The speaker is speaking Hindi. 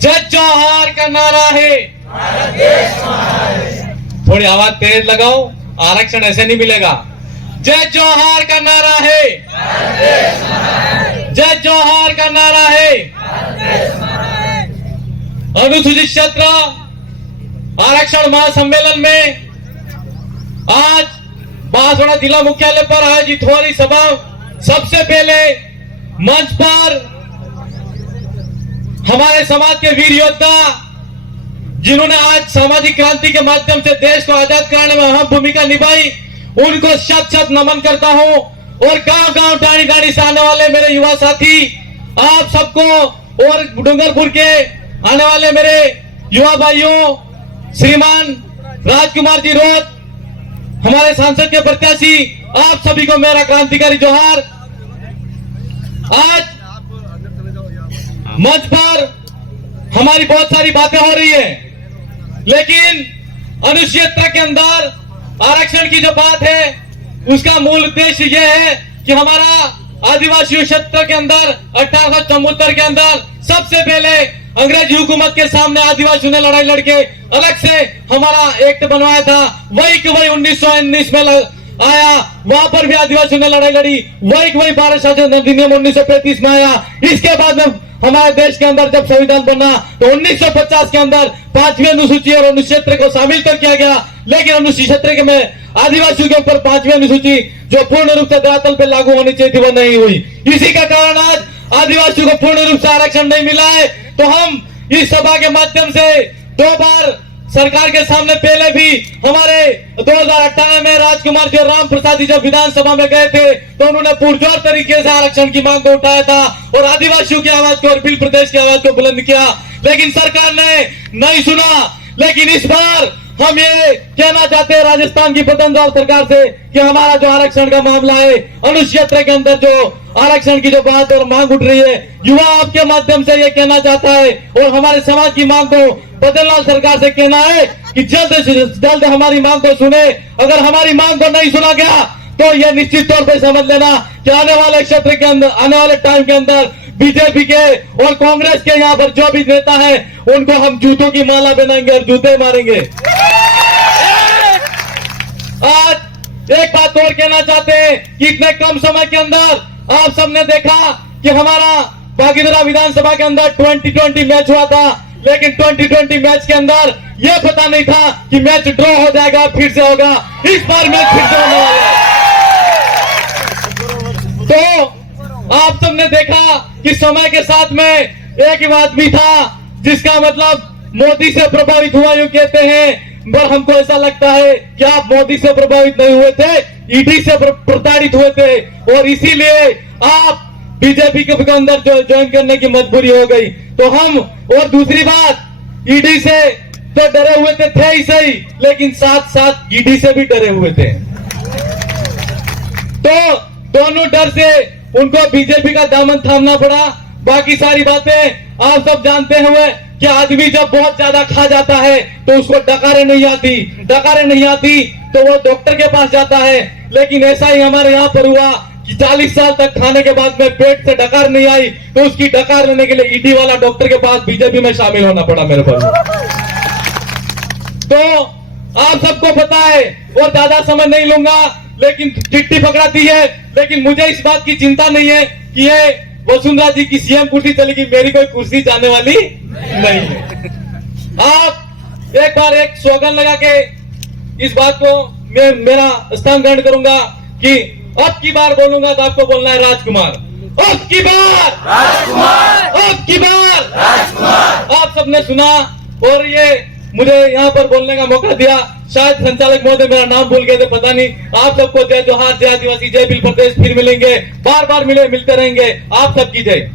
जय जोहार का नारा है। थोड़ी आवाज तेज लगाओ, आरक्षण ऐसे नहीं मिलेगा। जय जोहार का नारा है। जय जोहार का नारा है। अनुसूचित क्षेत्र आरक्षण महासम्मेलन में आज बांसवाड़ा जिला मुख्यालय पर आयोजित हो रही सभा, सबसे पहले मंच पर हमारे समाज के वीर योद्धा जिन्होंने आज सामाजिक क्रांति के माध्यम से देश को आजाद कराने में अहम भूमिका निभाई, उनको शत शत नमन करता हूं। और गांव गांव टाणी टाणी से आने वाले मेरे युवा साथी आप सबको, और डूंगरपुर के आने वाले मेरे युवा भाइयों, श्रीमान राजकुमार जी रोत, हमारे सांसद के प्रत्याशी, आप सभी को मेरा क्रांतिकारी जोहार। आज मंच पर हमारी बहुत सारी बातें हो रही है, लेकिन अनुसूचित क्षेत्र के अंदर आरक्षण की जो बात है उसका मूल उद्देश्य यह है कि हमारा आदिवासी क्षेत्र के अंदर 1874 के अंदर सबसे पहले अंग्रेजी हुकूमत के सामने आदिवासियों ने लड़ाई लड़के अलग से हमारा एक्ट बनवाया था। वही 1919 में आया, वहां पर भी आदिवासियों ने लड़ाई लड़ी। वही भारत शासन अधिनियम 1935 में आया। इसके बाद में हमारे देश के अंदर जब संविधान बना तो 1950 के अंदर 5वीं अनुसूची और अनुसूचित क्षेत्र को शामिल कर किया गया, लेकिन अनुसूचित क्षेत्र में आदिवासियों के ऊपर 5वीं अनुसूची जो पूर्ण रूप से धरातल पे लागू होनी चाहिए थी वो नहीं हुई। इसी का कारण आज आदिवासियों को पूर्ण रूप से आरक्षण नहीं मिला है। तो हम इस सभा के माध्यम से 2 बार सरकार के सामने पहले भी हमारे 2018 में राजकुमार जी राम प्रसाद जी जब विधानसभा में गए थे तो उन्होंने पुरजोर तरीके से आरक्षण की मांग को उठाया था और आदिवासियों की आवाज को और बिल प्रदेश की आवाज को बुलंद किया, लेकिन सरकार ने नहीं सुना। लेकिन इस बार हम ये कहना चाहते हैं राजस्थान की पतनदार सरकार से कि हमारा जो आरक्षण का मामला है, अनुसूचित क्षेत्र के अंदर जो आरक्षण की जो बात और मांग उठ रही है, युवा आपके माध्यम से ये कहना चाहता है और हमारे समाज की मांग को बदललाल सरकार से कहना है कि जल्द से जल्द हमारी मांग को सुने। अगर हमारी मांग को नहीं सुना गया तो ये निश्चित तौर पर समझ लेना कि आने वाले क्षेत्र के अंदर, आने वाले टाइम के अंदर बीजेपी के और कांग्रेस के यहाँ पर जो भी नेता है उनको हम जूतों की माला बनाएंगे और जूते मारेंगे। आज एक बात और कहना चाहते हैं कि इतने कम समय के अंदर आप सबने देखा कि हमारा बागीदरा विधानसभा के अंदर 2020 मैच हुआ था, लेकिन 2020 मैच के अंदर यह पता नहीं था कि मैच ड्रॉ हो जाएगा, फिर से होगा। इस बार मैच फिर से होने वाला है। तो आप सबने देखा कि समय के साथ में एक बात भी था जिसका मतलब मोदी से प्रभावित हुआ यूं कहते हैं, पर हमको ऐसा लगता है कि आप मोदी से प्रभावित नहीं हुए थे, ईडी से प्रताड़ित हुए थे और इसीलिए आप बीजेपी के अंदर ज्वाइन करने की मजबूरी हो गई। तो हम, और दूसरी बात, ईडी से तो डरे हुए थे ही सही, लेकिन साथ साथ ईडी से भी डरे हुए थे। तो दोनों डर से उनको बीजेपी का दामन थामना पड़ा। बाकी सारी बातें आप सब जानते हुए कि आदमी जब बहुत ज्यादा खा जाता है तो उसको डकारें नहीं आती तो वो डॉक्टर के पास जाता है, लेकिन ऐसा ही हमारे यहाँ पर हुआ कि 40 साल तक खाने के बाद में पेट से डकार नहीं आई तो उसकी डकार लेने के लिए ईडी वाला डॉक्टर के पास बीजेपी में शामिल होना पड़ा मेरे को। तो आप सबको पता है और ज्यादा समय नहीं लूंगा, लेकिन चिट्ठी पकड़ाती है, लेकिन मुझे इस बात की चिंता नहीं है कि ये वसुंधरा जी की सीएम कुर्सी चलेगी, मेरी कोई कुर्सी जाने वाली नहीं है। आप एक बार एक स्लोगन लगा के इस बात को मैं मेरा स्थान ग्रहण करूंगा कि अब की बार बोलूंगा तो आपको बोलना है राजकुमार, अब की बार राजकुमार, अब की बार राजकुमार। आप सबने सुना और ये मुझे यहाँ पर बोलने का मौका दिया। शायद संचालक महोदय मेरा नाम भूल गए थे, पता नहीं। आप सबको जय जोहार, जय आदिवासी, जय बिल प्रदेश। फिर मिलेंगे, बार बार मिलते रहेंगे। आप सबकी जय।